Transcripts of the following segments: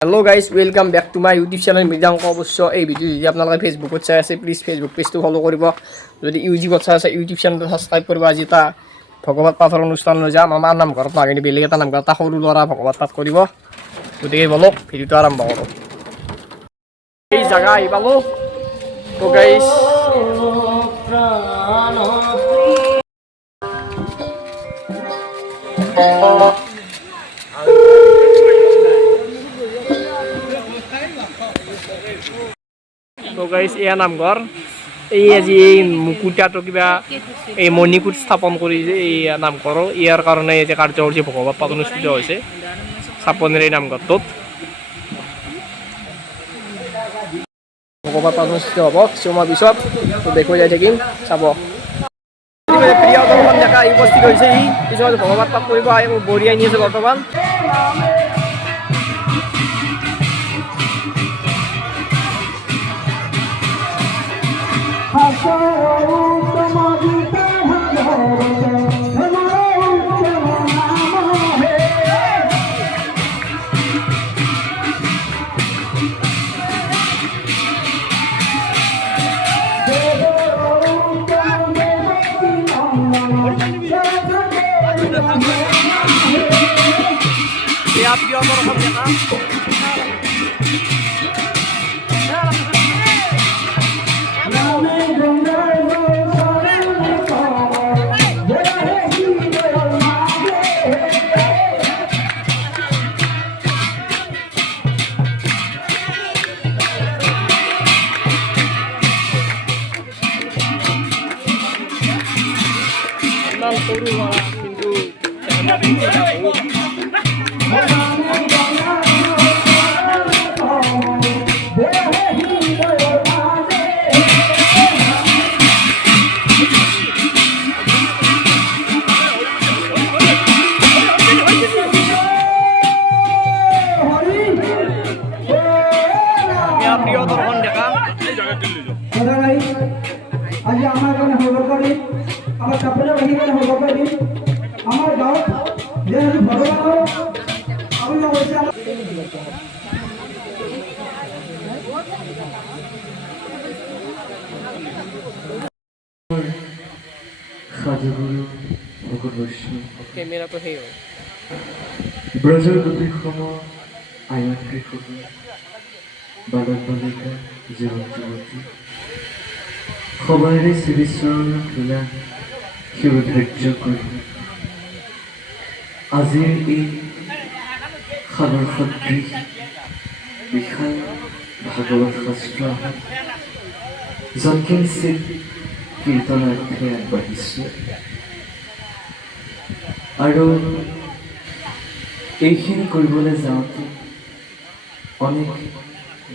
Hello' guys welcome back to my YouTube channel Mriganka. অৱশ্য এই video' যদি আপোনালোকে ফেচবুকত চাই আছে প্লিজ ফেচবুক পেজটো ফ'ল' কৰিব। যদি ইউটিউবত চাই আছে ইউটিউব চেনেলটো ছাবস্ক্ৰাইব কৰিব। আজি এটা ভগৱত পাঠৰ অনুষ্ঠানলৈ যাম। আমাৰ নামঘৰত নাগিনি বেলেগ এটা নামঘৰত এটা সৰু ল'ৰা ভগৱত পাঠ কৰিব। গতিকে বলক ভিডিঅ'টো আৰম্ভ কৰোঁ। এই জেগা আহি পালোঁ তো গাইজ। তো গাইজ এয়া নামঘৰ। এই আজি এই মুকুটাটো কিবা এই মণিকূট স্থাপন কৰিছে এই নামঘৰৰ। ইয়াৰ কাৰণে এই যে কাৰ্যসূচী ভগৱত পাঠ অনুষ্ঠিত হৈছে স্থাপনেৰে এই নামঘৰটোত। ভগৱত পাঠ অনুষ্ঠিত হ'ব কিছুমান পিছত, তো দেখুৱাই যাই থাকিম, চাব। প্ৰিয় দৰ্শন ডেকা উপস্থিত হৈছে। সি কিছুমান ভগৱত পাঠ কৰিব বঢ়ি আনি আছে বৰ্তমান। প্ৰিয় দৰ্শন ডেকা ইমান সৰু ল'ৰা কিন্তু প্ৰিয় দৰ্শন ডেকা আজি আমাৰ কাৰণে হ'ব পাৰি, আমাৰ কাপোৰৰ বাহিৰ কাৰণে হ'ব পাৰি, আমাৰ গাঁৱত যেনেকৈ ভগৱানৰ আবিৰ্ভাৱ হৈছে। সাধুগুৰু ভকত বৈষ্ণৱ কেমেৰাটো সেই হয়। ব্ৰজৰ গোপীসম আয়ন কৃষক বালক বালিকা যুৱক যুৱতী সবাৰে শ্ৰীচৰণৰ খোলা শিৱধাৰ্য কৰি আজিৰ এই সাগৰ সদৃশ বিশাল ভাগৱত শাস্ত্ৰ যৎকিঞ্চিত কীৰ্তনাৰ্থে আগবাঢ়িছোঁ। আৰু এইখিনি কৰিবলৈ যাওঁতে অনেক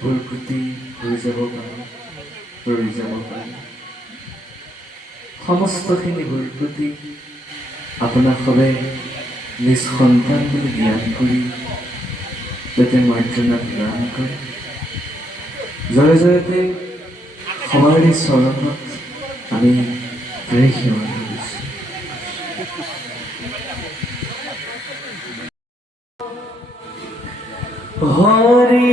ভুল ক্ৰুটি হৈ যাব পাৰে, ৰৈ যাব পাৰে। সমস্তখিনি ভুল ক্ৰুটি আপোনাক সবে নিজ সন্তান বুলি জ্ঞান কৰি যাতে মাৰ্জনা প্ৰদান কৰে। জয় জয়তে সবাৰে চৰণত আমি প্ৰেম সেৱা কৰিছোঁ। হৰি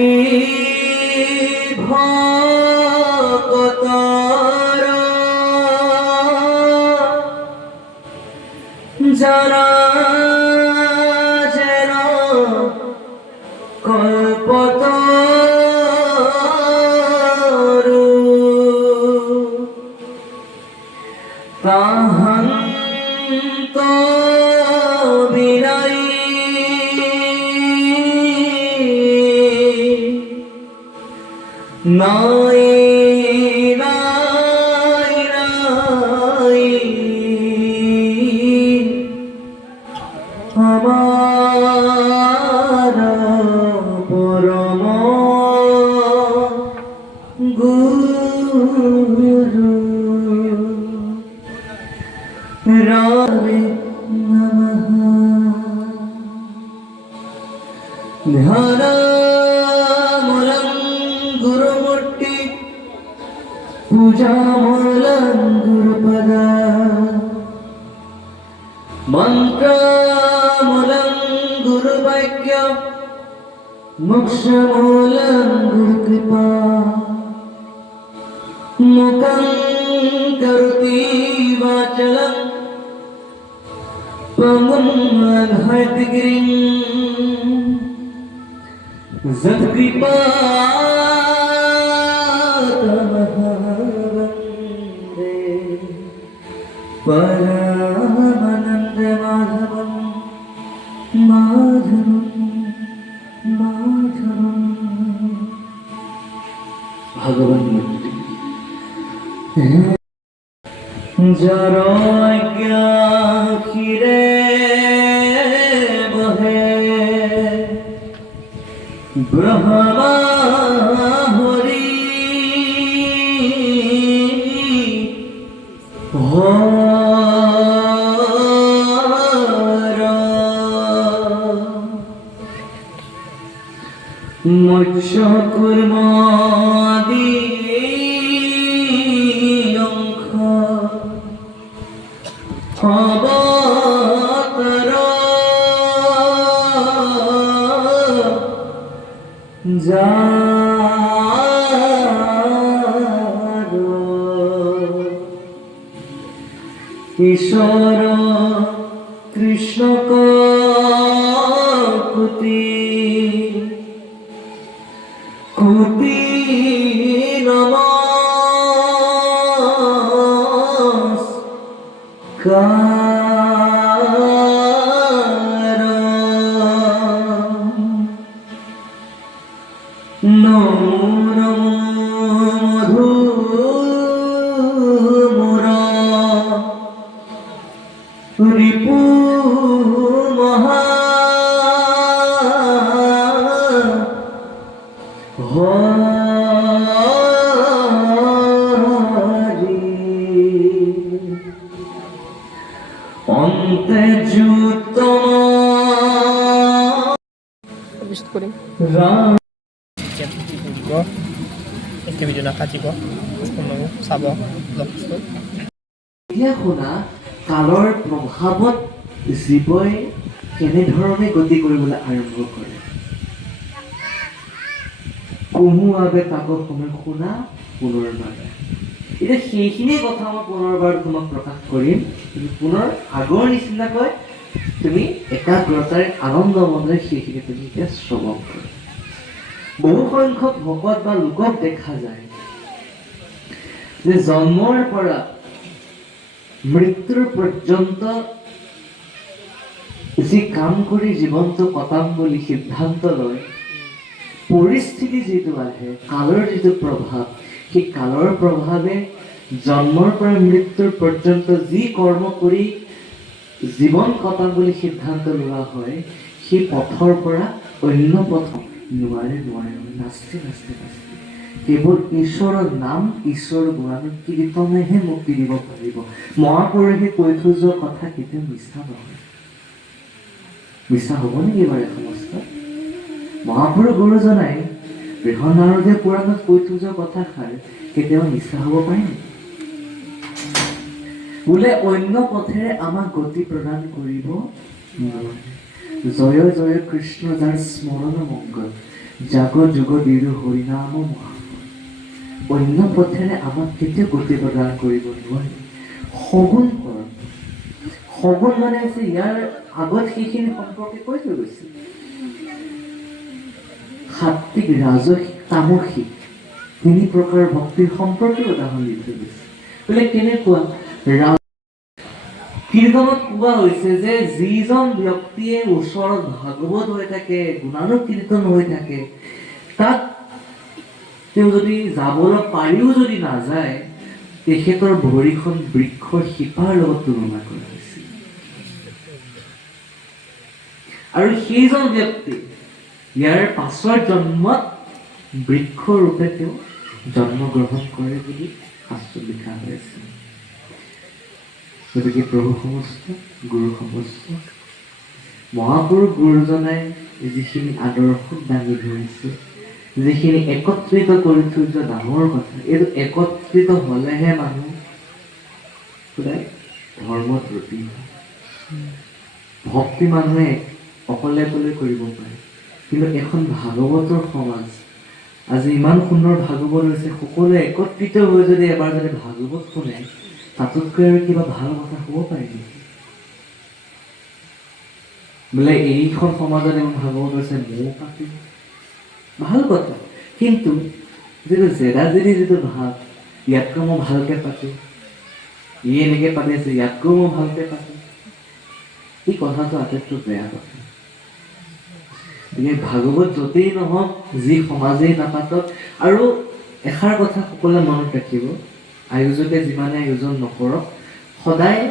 ভকতৰ জনা যেন কল্পতৰু তাহান্ত বিনাই নাই নাই নাই আমার পরম গুরু রামে নমঃ। ধ্যানামূলং গুরুমূর্তি পূজামূলং গুরুপদা মন্ত্রামূলং গুরুবাক্য मोक्षमूलं गुरुकृपा मुखं करोति वाचलं पङ्गुं लङ्घयतगिरिं यत्कृपातमहवन्दे परमानन्दमाधवं माधवं भगवान मुक्ति जरज्ञा खिरे बहे ब्रह्मा हरि मत्स्य कुर्मादि अंख अवतर ईश्वर कृष्ण कुति कुति नमस्कार नमो नमो मधुमुरा रिपु महा অন্তে যুতম বিশেষ কৰিম ৰাম এতিয়া ভিডিঅ' নাকাটিব চাব ব্লগটো এতিয়া শুনা কালৰ প্ৰভাৱত জীৱই কেনেধৰণে গতি কৰিবলৈ আৰম্ভ কৰে কমু আবে তাকো সময় শুনা পুনৰবাৰ এতিয়া সেইখিনি কথা মই পুনৰবাৰ তোমাক প্ৰকাশ কৰিম তুমি পুনৰ আগৰ নিচিনাকৈ তুমি একাগ্ৰতাৰে আনন্দ মনেৰে সেইখিনি তুমি এতিয়া শ্ৰৱণ কৰা বহু সংখ্যক ভকত বা লোকক দেখা যায় যে জন্মৰ পৰা মৃত্যুৰ পৰ্যন্ত যি কাম কৰি জীৱনটো কটাম বুলি সিদ্ধান্ত লয় পৰিস্থিতি যিটো আহে কালৰ যিটো প্ৰভাৱ সেই কালৰ প্ৰভাৱে জন্মৰ পৰা মৃত্যুৰ পৰ্যন্ত যি কৰ্ম কৰি জীৱন কটাম বুলি সিদ্ধান্ত লোৱা হয় সেই পথৰ পৰা অন্য পথ নোৱাৰে নাস্তি কেৱল ঈশ্বৰৰ নাম ঈশ্বৰৰ গুণ কীৰ্তনেহে মুক্তি দিব পাৰিব মহাপুৰুষে কৈ থৈ যোৱা কথা কেতিয়াও মিছা নহয় মিছা হ'ব নেকি বাৰু সমস্ত মহাপুৰুষ গুৰুজনাই বৃহন্নাৰদীয় পুৰাণত কৈ থৈ যোৱা কথাষাৰ কেতিয়াও মিছা হ'ব পাৰে নেকি বোলে অন্য পথেৰে আমাক গতি প্ৰদান কৰিব নোৱাৰে জয় জয় কৃষ্ণ যাৰ স্মৰণ মংগল জাগ যুগ দিৰু হৰিনাম মহা অন্য পথেৰে আমাক কেতিয়াও গতি প্ৰদান কৰিব নোৱাৰে সগুণ কৰণ সগুণ মানে হৈছে ইয়াৰ আগত সেইখিনি সম্পৰ্কে কৈ থৈ গৈছে সাত্বিক ৰাজসিক তামসিক তিনি প্ৰকাৰৰ ভক্তিৰ সম্পৰ্কে উদাহৰণ দি থৈ গৈছে বোলে কেনেকুৱা কীৰ্তনত কোৱা হৈছে যে যিজন ব্যক্তিয়ে ওচৰত ভাগৱত হৈ থাকে গুণানুকীৰ্তন হৈ থাকে তাত তেওঁ যদি যাবলৈ পাৰিও যদি নাযায় তেখেতৰ ভৰিখন বৃক্ষৰ শিপাৰ লগত তুলনা কৰা হৈছে আৰু সেইজন ব্যক্তি ইয়াৰ পাছৰ জন্মত বৃক্ষ ৰূপে তেওঁ জন্মগ্ৰহণ কৰে বুলি শাস্ত্ৰত লিখা হৈছে গতিকে প্ৰভু সমস্ত গুৰু সমস্ত মহাপুৰুষ গুৰুজনাই যিখিনি আদৰ্শ দাঙি ধৰিছে যিখিনি একত্ৰিত কৰি থৈ যোৱা ডাঙৰ কথা এইটো একত্ৰিত হ'লেহে মানুহ সদায় ধৰ্মত ৰতি ভক্তি মানুহে অকলে অকলে কৰিব পাৰে কিন্তু এখন ভাগৱতৰ সমাজ, আজি ইমান সুন্দৰ ভাগৱত হৈছে, সকলোৱে একত্ৰিত হৈ যদি এবাৰ যদি ভাগৱত শুনে, তাতোতকৈ আৰু কিবা ভাল কথা হ'ব পাৰে নেকি? বোলে এইখন সমাজত ইমান ভাগৱত হৈছে, ময়ো পাতিম, ভাল কথা। কিন্তু যিটো জেদা-জেদি যিটো ভাৱ, ইয়াতকৈ মই ভালকৈ পাতোঁ, ই এনেকৈ পাতিছে, ইয়াতকৈ মই ভালকৈ পাতোঁ, এই কথাটো আটাইতকৈ বেয়া কথা। গতিকে ভাগৱত য'তেই নহওক, যি সমাজেই নাপাতক, আৰু এষাৰ কথা সকলোৱে মনত ৰাখিব, আয়োজকে যিমানে আয়োজন নকৰক, সদায়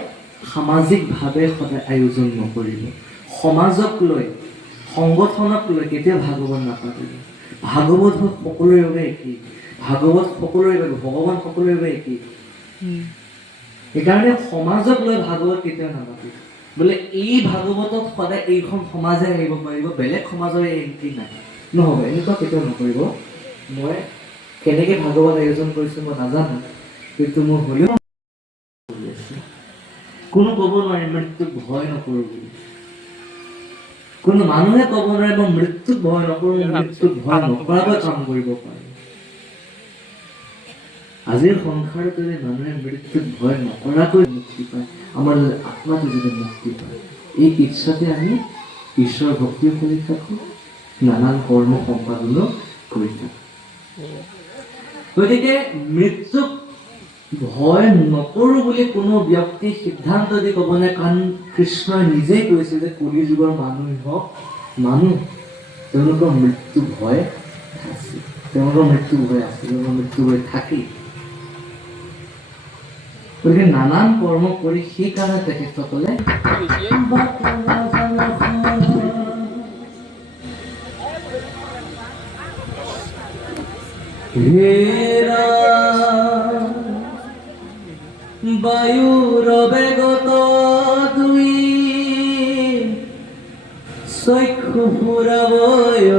সামাজিকভাৱে সদায় আয়োজন নকৰিব। সমাজক লৈ, সংগঠনক লৈ কেতিয়াও ভাগৱত নাপাতিব। ভাগৱত হ'ল সকলোৰে বাবে একেই, ভাগৱত সকলোৰে বাবে, ভগৱান সকলোৰে বাবে একেই। সেইকাৰণে সমাজক লৈ ভাগৱত কেতিয়াও নাপাতিব। বোলে এই ভাগৱতত সদায় এইখন সমাজে আহিব পাৰিব, বেলেগ সমাজৰ এণ্ট্ৰি নাই, নহ'ব, এনেকুৱা কেতিয়াও নকৰিব। মই কেনেকৈ ভাগৱত আয়োজন কৰিছোঁ মই নাজানো, কিন্তু মোৰ হ'লেও কোনো ক'ব নোৱাৰে মৃত্যুক ভয় নকৰোঁ বুলি। কোনো মানুহে ক'ব নোৱাৰে মই মৃত্যুক ভয় নকৰোঁ, মৃত্যুক ভয় নকৰাকৈ কাম কৰিব পাৰে। আজিৰ সংসাৰত যদি মানুহে মৃত্যুক ভয় নকৰাকৈ মুক্তি পায়, আমাৰ যদি আত্মাটো যদি মুক্তি পায়, এই ইচ্ছাতে আমি ঈশ্বৰ ভক্তিও কৰি থাকোঁ, নানান কৰ্ম সম্পাদনো কৰি থাকোঁ। গতিকে মৃত্যুক ভয় নকৰোঁ বুলি কোনো ব্যক্তি সিদ্ধান্ত দি ক'ব নাই, কাৰণ কৃষ্ণই নিজেই কৈছে যে কলি যুগৰ মানুহ হওক, মানুহ তেওঁলোকৰ মৃত্যু ভয় আছে, তেওঁলোকৰ মৃত্যু ভয় আছে, তেওঁলোকৰ মৃত্যু ভয় থাকেই। গতিকে নানান কৰ্ম কৰি সেইকাৰণে তেখেতসকলে বায়ুৰ বেগত দুই চক্ষু ফুৰাবয়,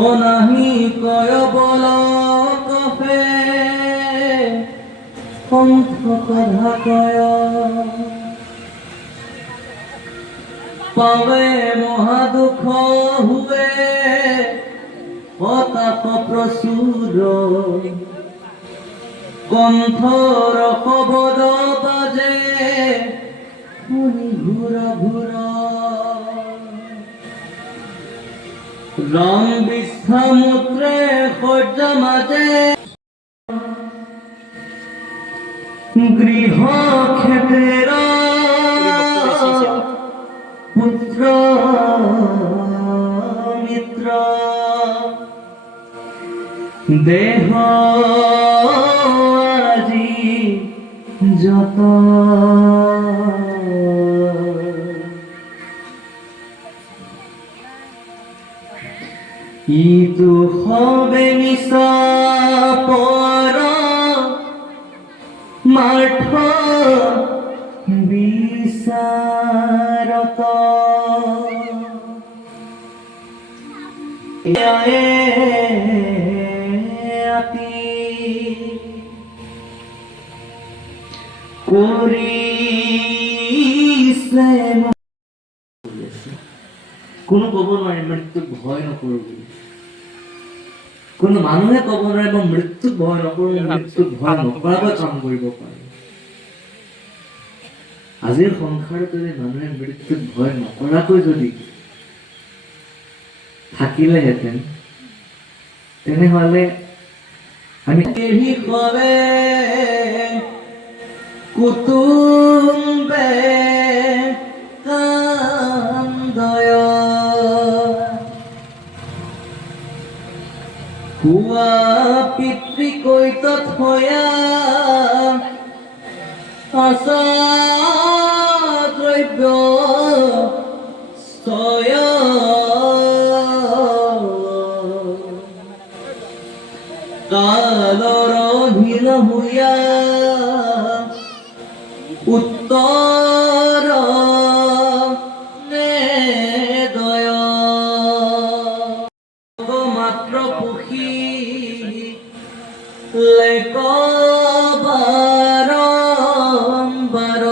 অনাহি কয় বল কফে কণ্ঠ কথা কয়, পাৱে মহাদুখ হুৱে হতাশ প্ৰচুৰ, কণ্ঠৰ শব্দ বাজে শুনি ঘূৰ ঘূৰ, ৰাম বিশ্বামুত্ৰে সূৰ্য মাজে গৃহ ক্ষেত্ৰৰ পুত্ৰ মিত্ৰ, দেহ আজি যত ইটো হবে নিশা পৰ মাৰ্থ বিচাৰত, কোনো ক'ব নোৱাৰে মৃত্যুক ভয় নকৰোঁ বুলি, কোনো মানুহে ক'ব নোৱাৰে মই মৃত্যুক ভয় নকৰোঁ, মৃত্যুক ভয় নকৰাকৈ কাম কৰিব পাৰে। আজিৰ সংসাৰত যদি মানুহে মৃত্যুক ভয় নকৰাকৈ যদি থাকিলেহেঁতেন, তেনেহ'লে আমি কুটুম্বে কান্দয়, পুৱা পিতৃকৈতত হয়া আচাদ্ৰব্য স্তয়, কালৰ অধীন হৈয়া উত্তৰ নেদয়, মাত্ৰ পুষি লেক বাৰম্বাৰ,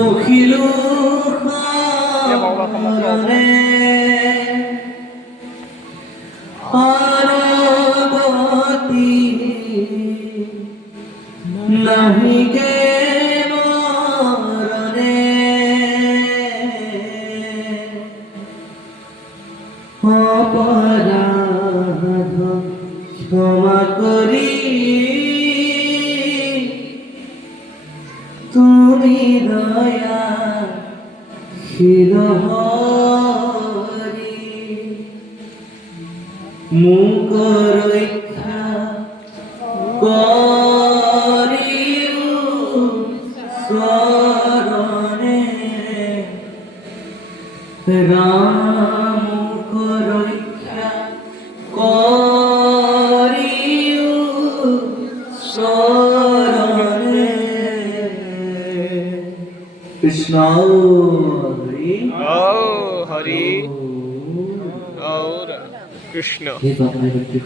বহিলো পার্বতী নাহিকে মরণে অপরাধ ক্ষমা করি তুমি দয়া হরি মুখ রক্ষা করিও শরণে রাম মুখ রক্ষা করিও শরণে কৃষ্ণ হরি হরি কৃষ্ণ हे बाबा व्यक्ति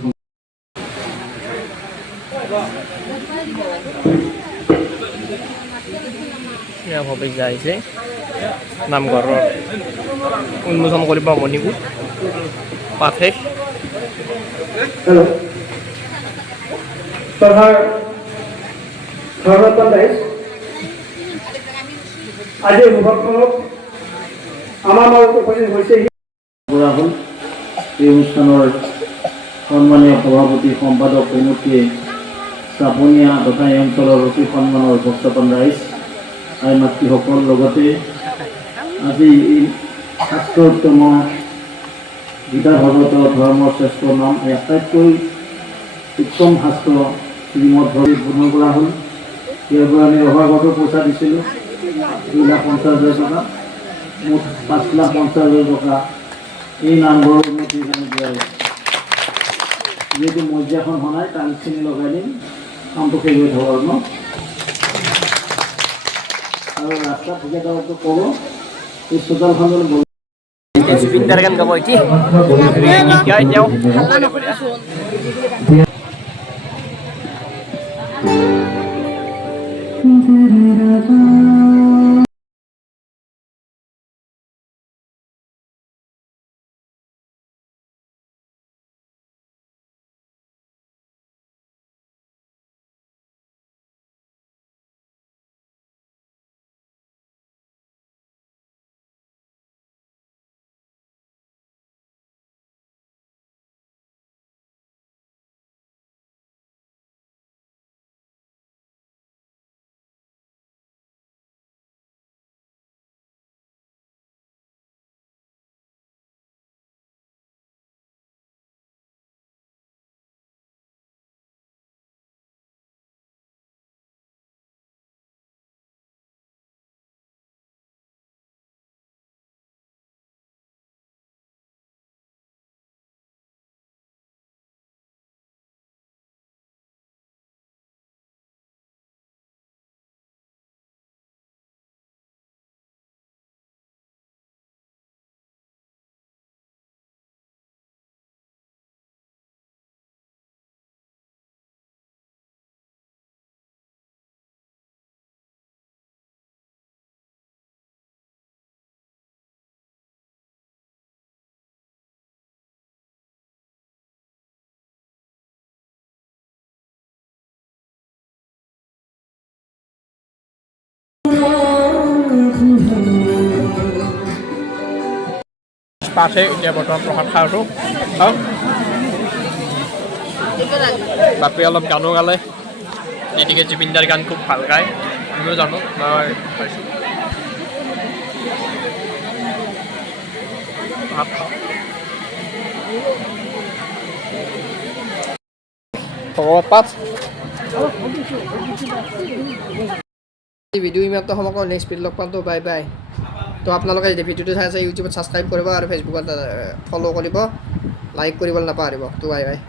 ভাবে যাইছে নামঘৰৰ উন্মোচন কৰিব মণিপুৰ পাঠে Hello. Sir, Bhagavatam Rais. আজি মুখত আমাৰ মাজত উপস্থিত হৈছে কৰা হ'ল এই অনুষ্ঠানৰ সন্মানীয় সভাপতি সম্পাদক কমিটিয়ে চাপনীয়া তথা এই অঞ্চলৰ অতি সন্মানৰ ভক্তপন ৰাইজ আই মাতৃসকল লগতে আজি এই শাস্ত্ৰোত্তম গীতা ভাগৱতৰ ধৰ্মৰ শ্ৰেষ্ঠ নাম এই আটাইতকৈ উত্তম শাস্ত্ৰ শ্ৰীমদ ভগৱত উদ্বোধন কৰা হ'ল। ইয়াৰ পৰা আমি অভাগতো পইচা দিছিলোঁ 2,50,000 টকা, মুঠ 5,50,000 টকা এই নামঘৰৰ উন্নতিৰ কাৰণে দিয়া হৈছে। যিহেতু মজিয়াখন বনাই টাইলছখিনি লগাই দিম, কামটো শেষ হৈ থাকক ন। আৰু ৰাস্তা ঠিকাদাৰকো ক'ব এই চোতালখনলৈ জুবিনদাৰ গান গাব এতিয়া এতিয়াও পাঠে এতিয়া বৰ্তমান প্ৰসাদ খাওঁতো বাপে অলপ গানো গালে এদিকে জুবিনদাৰ গান খুব ভাল গায় আমিও জানো মই পাইছোঁ ভাত খাওঁ ভগৱত পাঠ ভিডিঅ' ইমানটো সময় নেক্সট ভিডিঅ' লগ পামতো বাই বাই তো আপোনালোকে যদি ভিডিঅ'টো চাই আছে ইউটিউবত ছাবস্ক্ৰাইব কৰিব আৰু ফেচবুকত ফ'ল' কৰিব লাইক কৰিবলৈ নাপাহৰিব তো বাই বাই